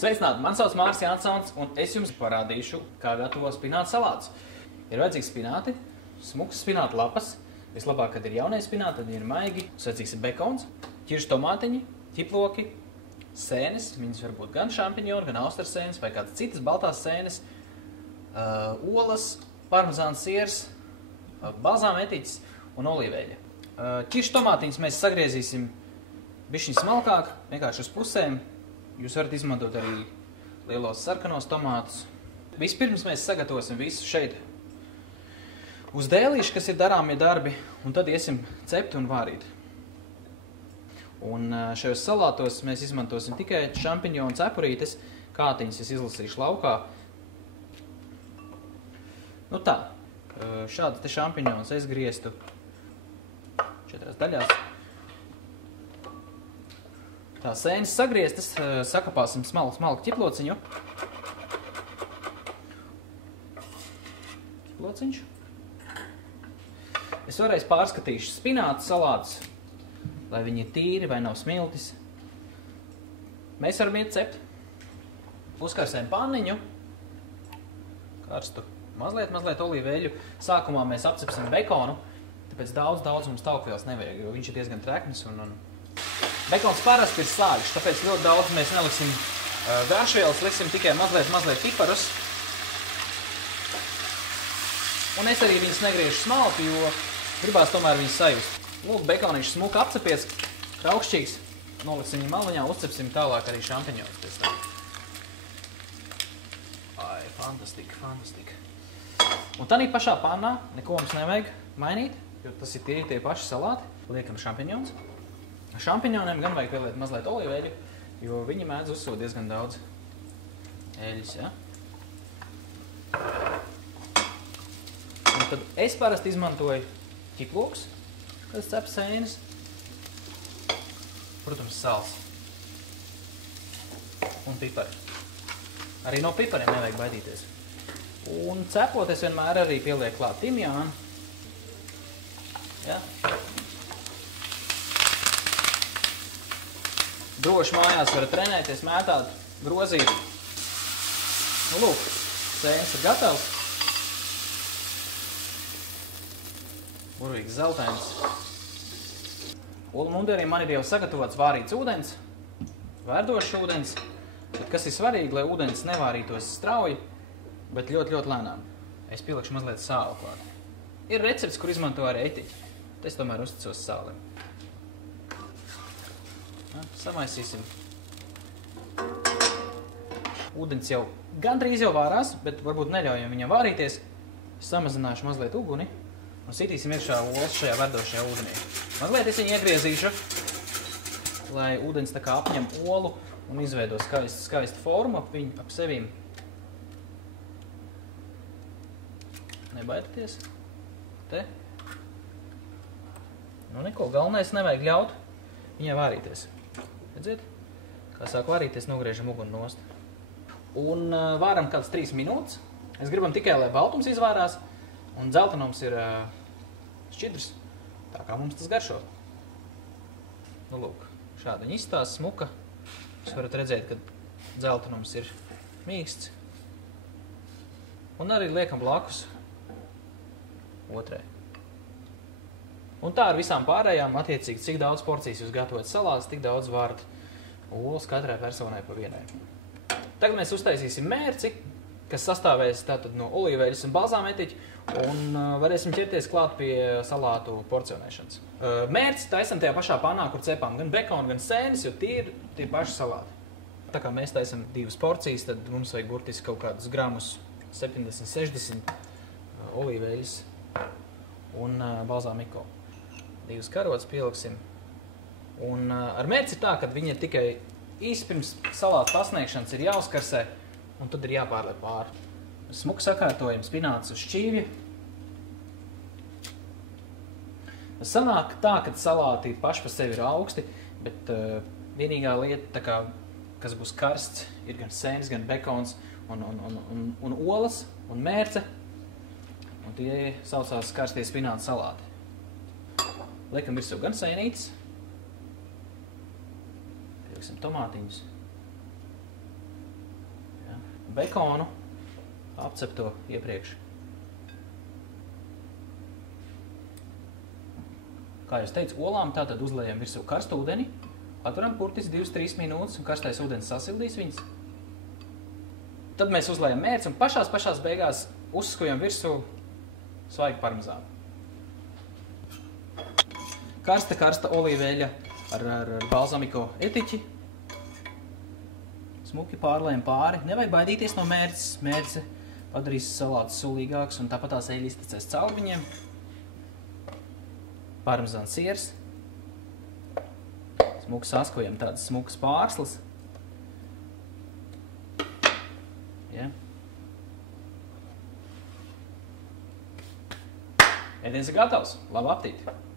Sveicināti! Man sauc Māris Jansons, un es jums parādīšu, kā gatavo spinātu salātus. Ir vajadzīgs spināti, smuks spinātu lapas. Vislabāk, kad ir jaunais spināti, tad ir maigi. Vajadzīgs bekons, ķiršu tomātiņi, ķiploki, sēnes. Viņas var būt gan šampiņoni, gan austras sēnes vai kādas citas baltās sēnes, olas, parmezāns siers, balzāmetiķis un olīveļa. Ķiršu tomātiņus mēs sagriezīsim bišķiņ smalkāk, vienkārši uz pusēm. Jūs varat izmantot arī lielos sarkanos tomātus. Vispirms mēs sagatavosim visu šeit uz dēlīšu, kas ir darāmie darbi, un tad iesim cept un vārīt. Un šajos salātos mēs izmantosim tikai šampiņonu cepurītes, kātiņas es izlasīšu laukā. Nu tā, šādas te šampiņonas es grieztu 4 daļās. Tā sēnes sagrieztas, sakapāsim smalku ķiplociņu. Ķiplociņš. Es vēlreiz pārskatīšu spinātu salātus, lai viņi ir tīri vai nav smiltis. Mēs varam iet cept. Uzkarsējam panniņu, karstu mazliet olīveļu. Sākumā mēs apcepsim bekonu, tāpēc daudz mums taukvielas nevajag, jo viņš ir diezgan treknis un bekons parasti ir sāļš, tāpēc ļoti daudz mēs neliksim garšvielas, liksim tikai mazliet piparus. Un es arī viņas negriežu smalki, jo gribās tomēr viņas sajust. Lūk, bekoniņš smuka apcepies, raukšķīgs, noliksim viņu maliņā, uzcepsim tālāk arī šampiņos pēc tam. Ai, fantastika. Un tādī pašā pannā neko mums nevajag mainīt, jo tas ir tie paši salāti. Liekam šampiņons. Šampiņoniem gan vajag pieliet mazliet olīveļu, jo viņi mēdz uzsūt diezgan daudz eļļas, ja? Un tad es parasti izmantoju ķiplokus, kad cep sēnes. Protams, sāls un pipari. Arī no pipariem nevajag baidīties. Un cepot es vienmēr arī pielieku klāt timjānu. Ja? Droši mājās varat trenēties, mētāt, grozīt. Nu, lūk, sēnes ir gatavs. Burvīgs zeltains. Olu mundieriem man ir jau sagatavots vārīts ūdens, vērdošs ūdens. Bet kas ir svarīgi, lai ūdens nevārītos strauji, bet ļoti lēnām. Es pielikšu mazliet sāli klāt. Ir recepts, kur izmanto arī etiķi. Es tomēr uzticos sālim. Samaisīsim. Ūdens jau gandrīz jau vārās, bet varbūt neļaujam viņam vārīties. Samazināšu mazliet uguni un sitīsim iekšā olas šajā verdošajā ūdenī. Mazliet es viņu iegriezīšu, lai ūdens tā kā apņem olu un izveido skaistu formu ap sevīm. Nebaidieties. Te. Nu neko, galvenais nevajag ļaut viņai vārīties. Redziet? Kā sāk vārīties, nogriežam uguni nost. Un vāram kāds 3 minūtes. Es gribam tikai, lai baltums izvārās, un dzeltenums ir šķidrs, tā kā mums tas garšo. Nu, lūk, šādi viņi izstās smuka. Jūs varat redzēt, ka dzeltenums ir mīksts. Un arī liekam blakus otrai. Un tā ar visām pārējām, attiecīgi, cik daudz porcijas jūs gatavot salātus, tik daudz vārat olas katrai personai pa vienai. Tagad mēs uztaisīsim mērci, kas sastāvēs tātad no olīveļas un balzāmetiķa, un varēsim ķerties klāt pie salātu porcionēšanas. Mērci taisam tajā pašā panā, kur cepām gan bekonu, gan sēnes, jo tie ir paši salāti. Tā kā mēs taisam 2 porcijas, tad mums vajag burtiski kaut kādus gramus 70-60 olīveļas un balzāmiko. 2 karotes pieliksim. Un ar mērci ir tā, ka viņi ir tikai īsi pirms salātu pasniegšanas ir jāuzkarsē, un tad ir jāpārliek pāri. Smuku sakārtojam spinātus uz šķīvja. Sanāk tā, ka salāti paši par sevi ir augsti, bet vienīgā lieta, tā kā, kas būs karsts, ir gan sēnes, gan bekons un olas un mērce. Un tie saucās karstie spinātu salāti. Liekam virsū gan sēnītes, pieliksim tomātiņus, bekonu, apcep to iepriekš. Kā jūs teicu, olām tātad uzliejam virsū karstu ūdeni, atveram purtis 2-3 minūtes un karstais ūdens sasildīs viņas. Tad mēs uzliejam mērci un pašās beigās uzskujam virsū svaigu parmezānu. Karsta olīveļa ar balzamiko etiķi. Smuki pārlējam pāri. Nevajag baidīties no mērces. Mērce padarīs salātus sulīgāks un tāpat tās eļļas iztecēs cauri viņiem. Parmezāns siers. Smuki saskojam tādas smukas pārslas. Ja. Ēdiens ir gatavs. Labu aptīti!